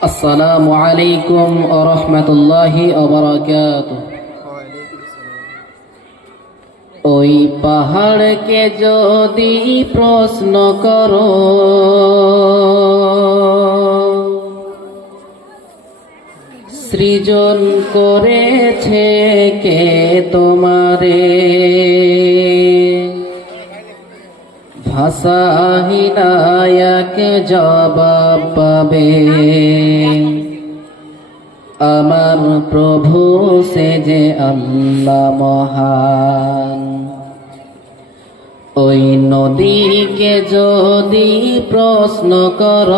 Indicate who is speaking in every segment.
Speaker 1: আসসালামু আলাইকুম রহমতুল্লাহি ওই পাহাড়কে যদি প্রশ্ন করো সৃজন করেছে কে তোমারে? ভাষাহীনায়ক জবাব পাবে। আমার প্রভু সে যে আল্লাহ মহান। ওই নদীকে যদি প্রশ্ন কর,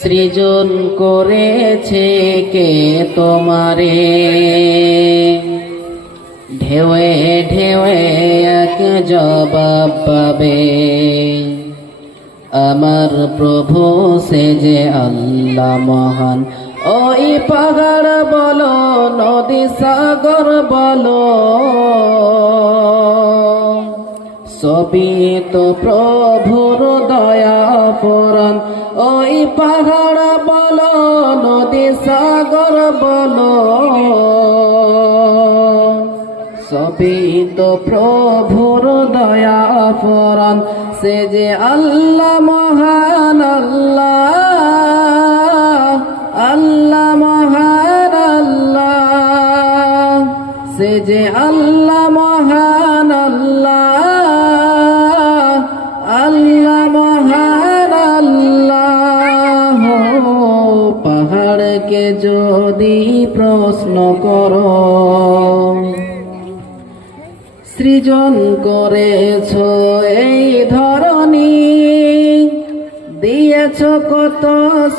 Speaker 1: সৃজন করেছে কে তোমারে? ঢেউয়ে ঢেউয়ে এক জবাব পাবে। আমার প্রভু, সে যে আল্লাহ মহান। ওই পাহাড় বলো, নদী সাগর বলো। সবই তো প্রভুর দয়া পরাণ। ওই পাহাড় বলো, নদী সাগর বলো। সবই তো প্রভুর দয়া পরাণ সে যে আল্লাহ মহান আল্লাহ আল্লাহ মহান আল্লাহ। সে যে আল্লাহ মহান আল্লাহ আল্লাহ মহান আল্লাহ। পাহাড়কে যদি প্রশ্ন করো সৃজন করেছ এই ধরনী দিয়েছ কত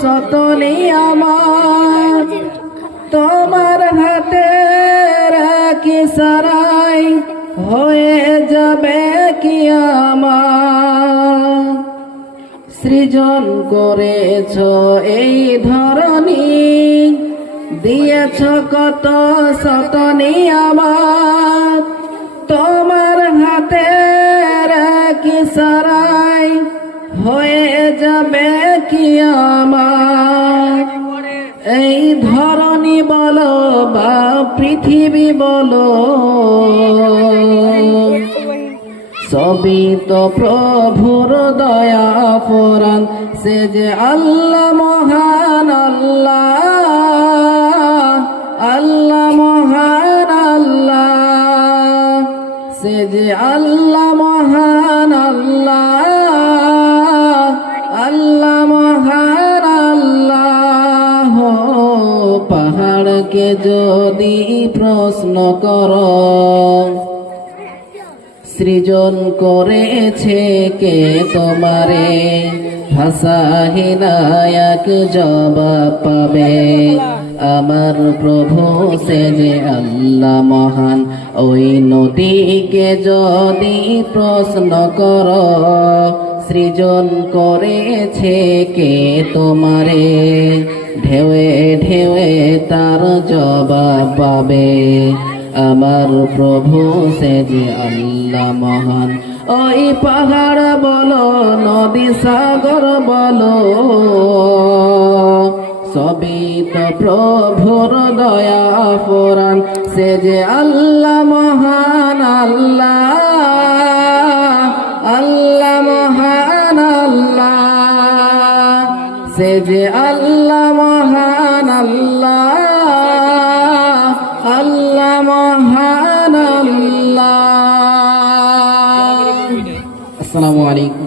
Speaker 1: সতনি আমার। তোমার হাতে রাখি সারাই, হয়ে যাবে কি আমার? সৃজন করেছ এই ধরনী দিয়েছ কত সতনি আমার। কি আমার? এই ধরনী বলো বা পৃথিবী বলো। সবই তো প্রভুর দয়া পরাণ, সে যে আল্লাহ মহান আল্লাহ। আল্লাহ মহান আল্লাহ, সে যে আল্লাহ মহান আল্লাহ। পাহাড়কে যদি প্রশ্ন করো। সৃজন করেছে কে তোমারে? ভাষাহীনায়ক জবাব পাবে। আমার প্রভু, সে যে আল্লাহ মহান, ওই নদীকে যদি প্রশ্ন কর। সৃজন করেছে কে তোমারে? ঢেউয়ে ঢেউয়ে তার জবাব পাবে। আমার প্রভু, সে যে আল্লাহ মহান। ওই পাহাড় বলো, নদী সাগর বলো, সবই তো প্রভুর দয়া পরাণ সে যে আল্লাহ মহান, আল্লাহ আল্লাহ মহান, আল্লাহ। সে যে আল্লাহ আল্লাহ আল্লাহ মহান আল্লাহ। আসসালামু আলাইকুম।